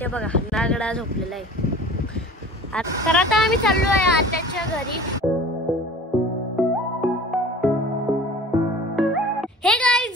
ते बघा नागडा झोपलेला आहे. तर आता आम्ही चाललो आहे आत्याच्या घरी.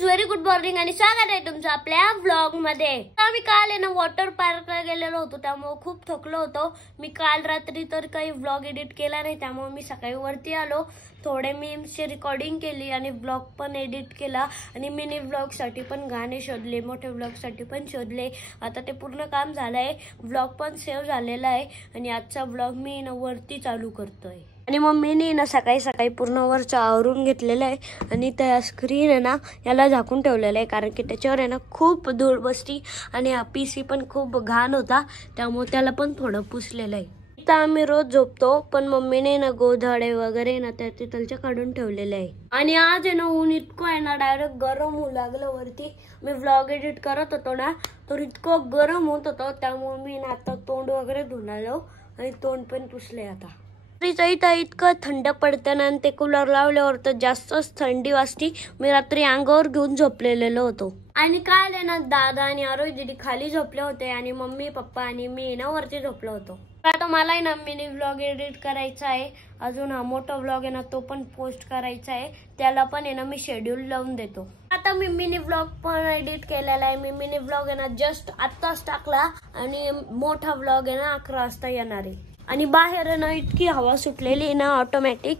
व्हेरी गुड मॉर्निंग आणि स्वागत आहे तुमचं आपल्या व्लॉग मध्ये. आम्ही काल आहे ना वॉटर पार्कला गेलेलो होतो, त्यामुळे खूप थकलो होतो. मी काल रात्री तर काही व्लॉग एडिट केला नाही, त्यामुळे मी सकाळी वरती आलो. थोडे मीम्सची रेकॉर्डिंग केली आणि व्लॉग पण एडिट केला आणि मिनी व्लॉग साठी पण गाणे शोधले, मोठे व्लॉग साठी पण शोधले. आता ते पूर्ण काम झालंय, व्लॉग पण सेव्ह झालेला आहे आणि आजचा व्लॉग मी ना वरती चालू करतोय. आणि मम्मीने ना सकाळी सकाळी पूर्ण वरचं आवरून घेतलेलं आहे आणि त्या स्क्रीन आहे ना याला झाकून ठेवलेलं आहे, कारण की त्याच्यावर आहे ना खूप धूळ बसती आणि हा PC पण खूप घाण होता, त्यामुळे त्याला पण थोडं पुसलेलं आहे. इथं आम्ही रोज झोपतो, पण मम्मीने ना गोधडे वगैरे ना त्या तिथलच्या काढून ठेवलेले आहे. आणि आज आहे ना ऊन इतकं आहे ना डायरेक्ट गरम होऊ लागलं वरती. मी व्लॉग एडिट करत होतो ना तर इतकं गरम होत होतं, त्यामुळे मी ना आता तोंड वगैरे धुवून आलो आणि तोंड पण पुसले. आता इथं इतकं थंड पडतं ना आणि ते कूलर लावल्यावर तर जास्तच थंडी वाजती. मी रात्री अंगावर घेऊन झोपलेलो होतो. आणि काल आहे ना दादा आणि आरोही दीदी खाली झोपले होते आणि मम्मी पप्पा आणि मी ना वरती झोपलो होतो. आता मला ना मिनी व्लॉग एडिट करायचा आहे. अजून हा मोठा व्लॉग आहे ना तो पण पोस्ट करायचा आहे, त्याला पण आहे ना मी शेड्यूल लावून देतो. आता मी मिनी व्लॉग पण एडिट केलेला आहे. मी मिनी व्लॉग आहे ना जस्ट आत्ताच टाकला आणि मोठा व्लॉग आहे ना 11 वाजता येणार आहे. आणि बाहेर ना इतकी हवा सुटलेली आहे ना ऑटोमॅटिक.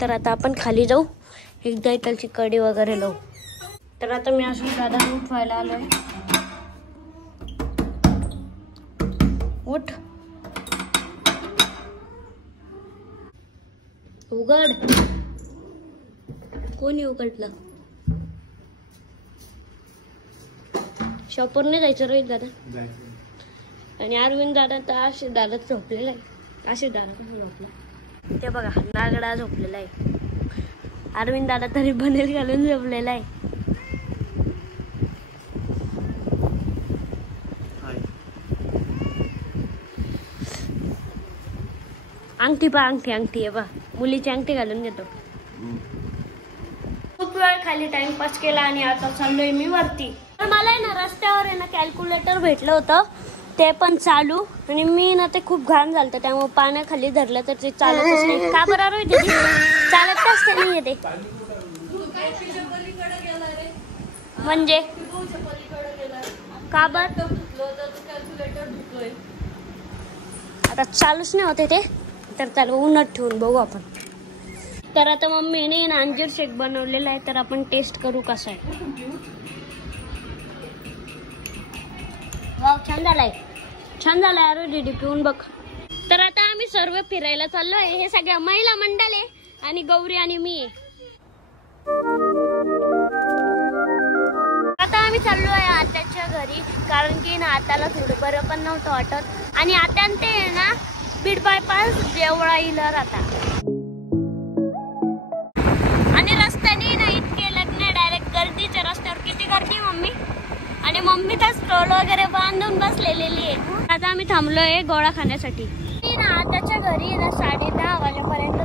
तर आता आपण खाली जाऊ, एकदा इथलची कडी वगैरे लावू. तर आता मी असं दादा उठवायला आलोय. उठ, उघड. कोणी उघडलं? शॉपवर नाही जायचं रोहित दादा. आणि अरविंद दादा तर असे दादा झोपलेला आहे. असे दादा झोपला ते बघा नागडा झोपलेला आहे. अरविंद दादा तरी बनेल घालून झोपलेला आहे. अंगठी पा, अंगठी आहे बा, मुलीची अंगठी घालून घेतो. खूप वेळ खाली टाइमपास केला आणि आता चाललोय मी वरती. तर मला आहे ना रस्त्यावर आहे ना कॅल्क्युलेटर भेटलं होतं, ते पण चालू. आणि मी ना ते खूप घाण झालं, त्यामुळे पाण्याखाली धरलं तर ते चालतच नाही. का बरं रोहित दीदी? चालतच नाही येते म्हणजे का बर? आता चालूच नाही होते ते, तर त्याला उन्हात ठेवून बघू आपण. तर आता मम्मीने ना अंजीर शेक बनवलेला आहे, तर आपण टेस्ट करू कसा आहे. वाव, छान झालाय, छान झालाय. अरे दीदी पिऊन बघ. तर आता आम्ही सर्व फिरायला चाललो आहे. हे सगळ्या महिला मंडळ आहे आणि गौरी आणि मी. आता आम्ही चाललो आहे आत्याच्या घरी, कारण की ना आत्याला थोडं बरं पण नव्हतं वाटत. आणि आत्या ते आहे ना बीड बायपास देवळाईला राहतात. आणि रस्त्याने ना इतके लग्न डायरेक्ट गर्दीच्या रस्त्यावर. किती गर्दी मम्मी. आणि मम्मी तर स्टॉल वगैरे बांधून बसलेली आहे. आता आम्ही थांबलोय गोळा खाण्यासाठी. ना आताच्या घरी ना 10:30 वाजेपर्यंत